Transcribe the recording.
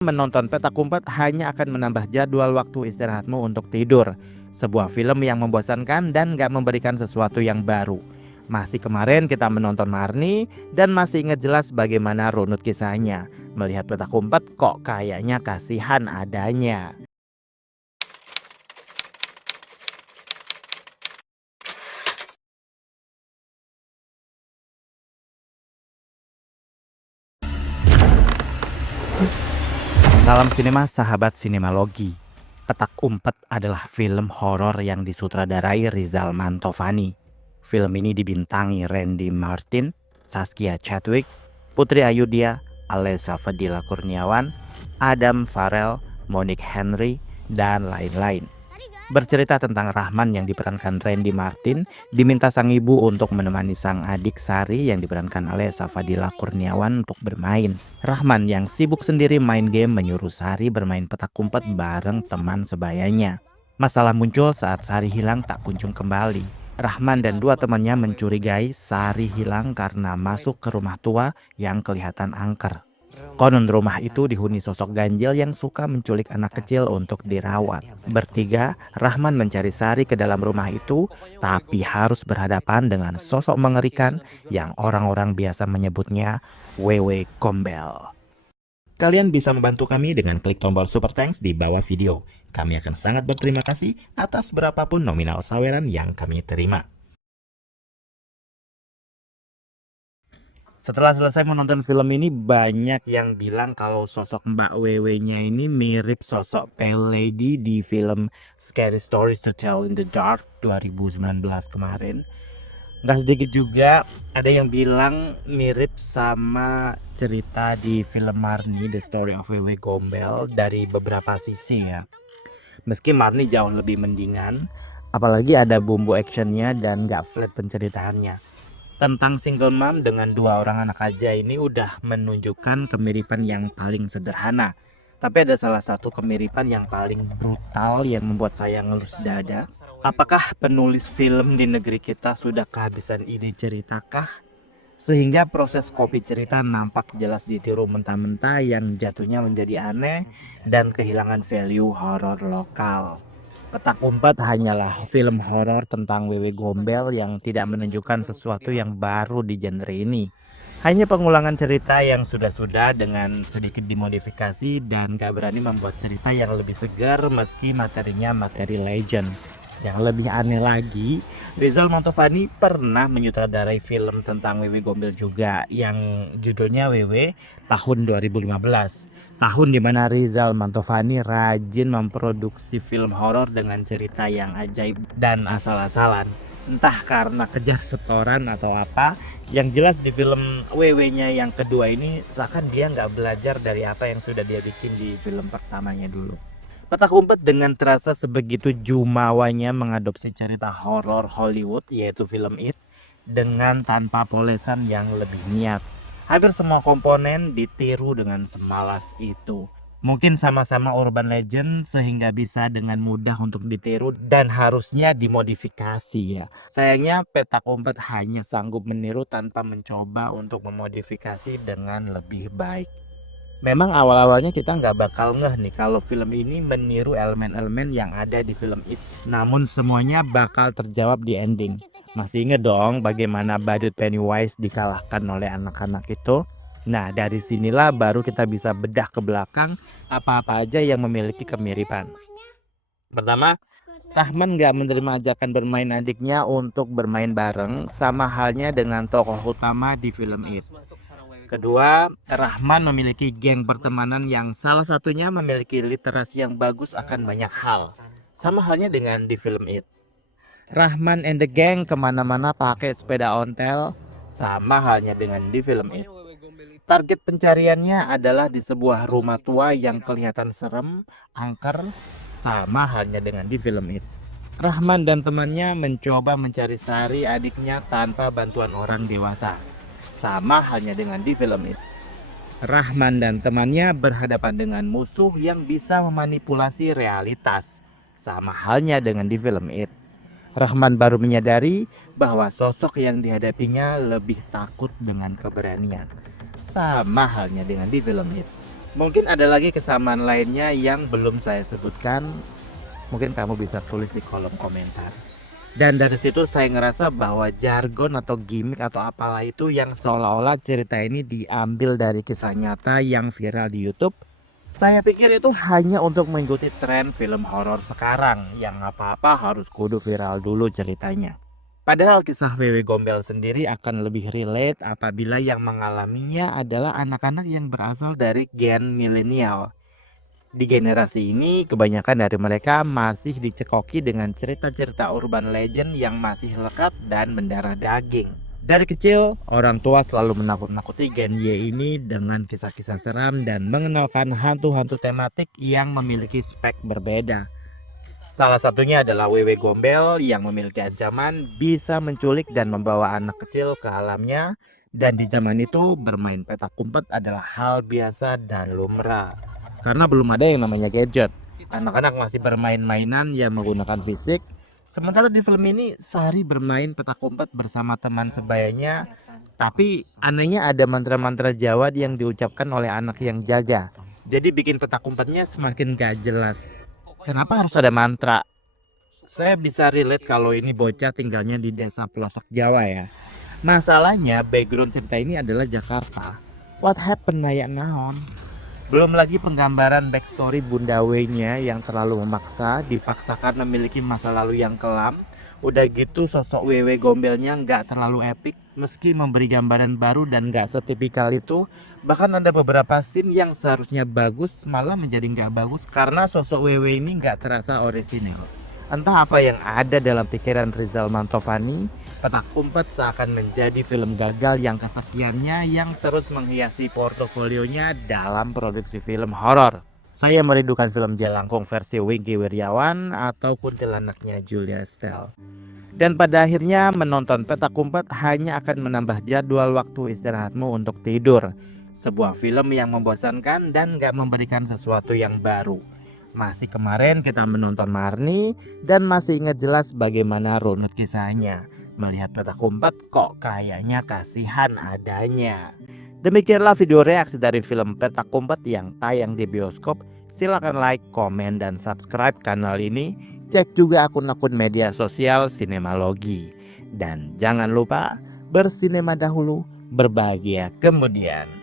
Menonton Petak Umpet hanya akan menambah jadwal waktu istirahatmu untuk tidur. Sebuah film yang membosankan dan gak memberikan sesuatu yang baru. Masih kemarin kita menonton Marni dan masih ingat jelas bagaimana runut kisahnya. Melihat Petak Umpet kok kayaknya kasihan adanya. Salam sinema sahabat sinemalogi. Petak Umpet adalah film horor yang disutradarai Rizal Mantovani. Film ini dibintangi Randy Martin, Saskia Chadwick, Putri Ayudhya, Alessa Fadila Kurniawan, Adam Farrell, Monique Henry, dan lain-lain. Bercerita tentang Rahman yang diperankan Randy Martin diminta sang ibu untuk menemani sang adik Sari yang diperankan Alessa Fadila Kurniawan untuk bermain. Rahman yang sibuk sendiri main game menyuruh Sari bermain petak umpet bareng teman sebayanya. Masalah muncul saat Sari hilang tak kunjung kembali. Rahman dan dua temannya mencurigai Sari hilang karena masuk ke rumah tua yang kelihatan angker. Konon rumah itu dihuni sosok ganjil yang suka menculik anak kecil untuk dirawat. Bertiga, Rahman mencari Sari ke dalam rumah itu, tapi harus berhadapan dengan sosok mengerikan yang orang-orang biasa menyebutnya Wewe Gombel. Kalian bisa membantu kami dengan klik tombol super thanks di bawah video. Kami akan sangat berterima kasih atas berapapun nominal saweran yang kami terima. Setelah selesai menonton film ini, banyak yang bilang kalau sosok Mbak Wewe-nya ini mirip sosok Pale Lady di film Scary Stories to Tell in the Dark 2019 kemarin. Nggak sedikit juga ada yang bilang mirip sama cerita di film Marni, The Story of Wewe Gombel, dari beberapa sisi ya. Meski Marni jauh lebih mendingan, apalagi ada bumbu actionnya dan nggak flat penceritaannya. Tentang single mom dengan dua orang anak aja ini udah menunjukkan kemiripan yang paling sederhana. Tapi ada salah satu kemiripan yang paling brutal yang membuat saya ngelus dada. Apakah penulis film di negeri kita sudah kehabisan ide ceritakah? Sehingga proses copy cerita nampak jelas ditiru mentah-mentah yang jatuhnya menjadi aneh dan kehilangan value horor lokal. Petak Umpet hanyalah film horor tentang Wewe Gombel yang tidak menunjukkan sesuatu yang baru di genre ini. Hanya pengulangan cerita yang sudah-sudah dengan sedikit dimodifikasi dan gak berani membuat cerita yang lebih segar meski materinya materi legend. Yang lebih aneh lagi, Rizal Mantovani pernah menyutradarai film tentang Wewe Gombel juga yang judulnya Wewe tahun 2015. Tahun dimana Rizal Mantovani rajin memproduksi film horor dengan cerita yang ajaib dan asal-asalan. Entah karena kejar setoran atau apa, yang jelas di film WW-nya yang kedua ini seakan dia nggak belajar dari apa yang sudah dia bikin di film pertamanya dulu. Petak Umpet dengan terasa sebegitu jumawanya mengadopsi cerita horor Hollywood yaitu film It dengan tanpa polesan yang lebih niat. Hampir semua komponen ditiru dengan semalas itu. Mungkin sama-sama urban legend sehingga bisa dengan mudah untuk ditiru dan harusnya dimodifikasi ya. Sayangnya Petak Umpet hanya sanggup meniru tanpa mencoba untuk memodifikasi dengan lebih baik. Memang awal-awalnya kita nggak bakal ngeh nih kalau film ini meniru elemen-elemen yang ada di film It. Namun semuanya bakal terjawab di ending. Masih inget dong bagaimana badut Pennywise dikalahkan oleh anak-anak itu? Nah dari sinilah baru kita bisa bedah ke belakang apa-apa aja yang memiliki kemiripan. Pertama, Rahman gak menerima ajakan bermain adiknya untuk bermain bareng sama halnya dengan tokoh utama di film It. Kedua, Rahman memiliki geng pertemanan yang salah satunya memiliki literasi yang bagus akan banyak hal. Sama halnya dengan di film It. Rahman and the gang kemana-mana pakai sepeda ontel, sama halnya dengan di film It. Target pencariannya adalah di sebuah rumah tua yang kelihatan serem, angker, sama halnya dengan di film It. Rahman dan temannya mencoba mencari Sari adiknya tanpa bantuan orang dewasa, sama halnya dengan di film It. Rahman dan temannya berhadapan dengan musuh yang bisa memanipulasi realitas, sama halnya dengan di film It. Rahman baru menyadari bahwa sosok yang dihadapinya lebih takut dengan keberanian, sama halnya dengan di film It. Mungkin ada lagi kesamaan lainnya yang belum saya sebutkan. Mungkin kamu bisa tulis di kolom komentar. Dan dari situ saya ngerasa bahwa jargon atau gimmick atau apalah itu yang seolah-olah cerita ini diambil dari kisah nyata yang viral di YouTube. Saya pikir itu hanya untuk mengikuti tren film horor sekarang yang apa-apa harus kudu viral dulu ceritanya. Padahal kisah Wewe Gombel sendiri akan lebih relate apabila yang mengalaminya adalah anak-anak yang berasal dari gen milenial. Di generasi ini, kebanyakan dari mereka masih dicekoki dengan cerita-cerita urban legend yang masih lekat dan mendarah daging. Dari kecil, orang tua selalu menakut-nakuti Gen Y ini dengan kisah-kisah seram dan mengenalkan hantu-hantu tematik yang memiliki spek berbeda. Salah satunya adalah Wewe Gombel yang memiliki ancaman bisa menculik dan membawa anak kecil ke alamnya. Dan di zaman itu, bermain petak umpet adalah hal biasa dan lumrah. Karena belum ada yang namanya gadget. Anak-anak masih bermain-mainan yang menggunakan fisik. Sementara di film ini Sari bermain petak umpet bersama teman sebayanya. Tapi anehnya ada mantra-mantra Jawa yang diucapkan oleh anak yang jaga. Jadi bikin petak umpetnya semakin gak jelas. Kenapa harus ada mantra? Saya bisa relate kalau ini bocah tinggalnya di desa pelosok Jawa ya. Masalahnya background cerita ini adalah Jakarta. What happened nayak naon? Belum lagi penggambaran backstory Bunda W-nya yang terlalu memaksa, dipaksakan memiliki masa lalu yang kelam. Udah gitu sosok Wewe Gombelnya nggak terlalu epic, meski memberi gambaran baru dan nggak setipikal itu. Bahkan ada beberapa scene yang seharusnya bagus malah menjadi nggak bagus karena sosok Wewe ini nggak terasa orisinil. Entah apa yang ada dalam pikiran Rizal Mantovani, Petak Umpet seakan menjadi film gagal yang kesekiannya yang terus menghiasi portofolionya dalam produksi film horor. Saya merindukan film Jelangkung versi Wingky Wiryawan atau kuntilanaknya Julia Estelle. Dan pada akhirnya menonton Petak Umpet hanya akan menambah jadwal waktu istirahatmu untuk tidur. Sebuah film yang membosankan dan gak memberikan sesuatu yang baru. Masih kemarin kita menonton Marni dan masih ingat jelas bagaimana runut kisahnya. Melihat Petak Umpet kok kayaknya kasihan adanya. Demikianlah video reaksi dari film Petak Umpet yang tayang di bioskop. Silahkan like, komen, dan subscribe kanal ini. Cek juga akun-akun media sosial Sinemalogi. Dan jangan lupa bersinema dahulu, berbahagia kemudian.